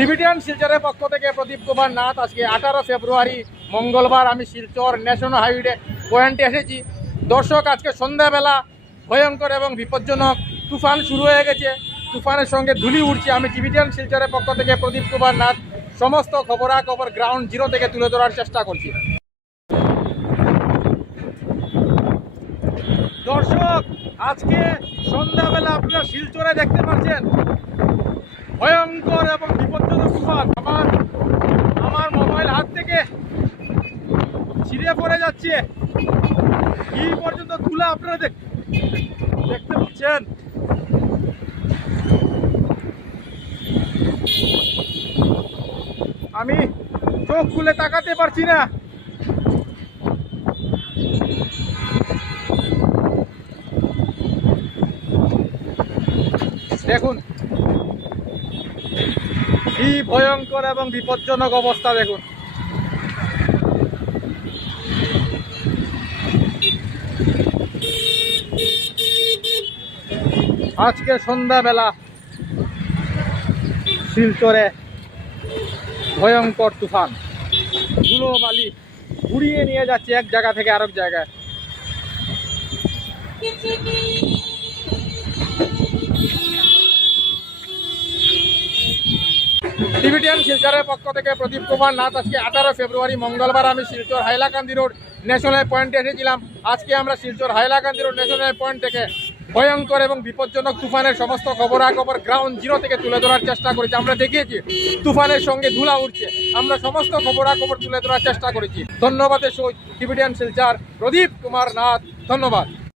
ডিভিডিয়ান শিলচরের পক্ষ থেকে প্রদীপ কুমার নাথ, আজকে আঠারো ফেব্রুয়ারি, মঙ্গলবার আমি শিলচর ন্যাশনাল হাইওয়ে পয়েন্টে এসেছি। দর্শক, আজকে সন্ধ্যাবেলা ভয়ঙ্কর এবং বিপজ্জনক তুফান শুরু হয়ে গেছে। তুফানের সঙ্গে ধুলি উঠছে আমি ডিভিডিয়ান শিলচরের পক্ষ থেকে প্রদীপ কুমার নাথ সমস্ত খবরাখবর গ্রাউন্ড জিরো থেকে তুলে ধরার চেষ্টা করছি। দর্শক, আজকে সন্ধ্যাবেলা আপনারা শিলচরে দেখতে পাচ্ছেন ভয়ঙ্কর এবং বিপজ্জনক তুফান আমার আমার মোবাইল হাত থেকে পড়ে যাচ্ছে? কি পর্যন্ত তুলা আপনারা দেখ দেখতে পাচ্ছেন? আমি চোখ খুলে তাকাতে পারছি না। দেখুন, কি ভয়ঙ্কর এবং বিপজ্জনক অবস্থা দেখুন। আজকে সন্ধ্যাবেলা শিলচরে ভয়ঙ্কর তুফান। ধুলো বালি উড়িয়ে নিয়ে যাচ্ছে এক জায়গা থেকে আরেক জায়গায়। ডিভিডিয়ান শিলচরের পক্ষ থেকে প্রদীপ কুমার নাথ আজকে আঠারো ফেব্রুয়ারি মঙ্গলবার আমি শিলচর হাইলাকান্দি রোড ন্যাশনাল পয়েন্টে এসেছিলাম। আজকে আমরা Silchar Hailakandi road national point থেকে ভয়ঙ্কর এবং বিপজ্জনক তুফানের সমস্ত খবরাখবর গ্রাউন্ড জিরো থেকে তুলে ধরার চেষ্টা করেছি। আমরা দেখিয়েছি, তুফানের সঙ্গে ধুলা উঠছে আমরা সমস্ত খবরাখবর তুলে ধরার চেষ্টা করেছি। ধন্যবাদের সহিত ডিভিডিয়ান শিলচর প্রদীপ কুমার নাথ, ধন্যবাদ।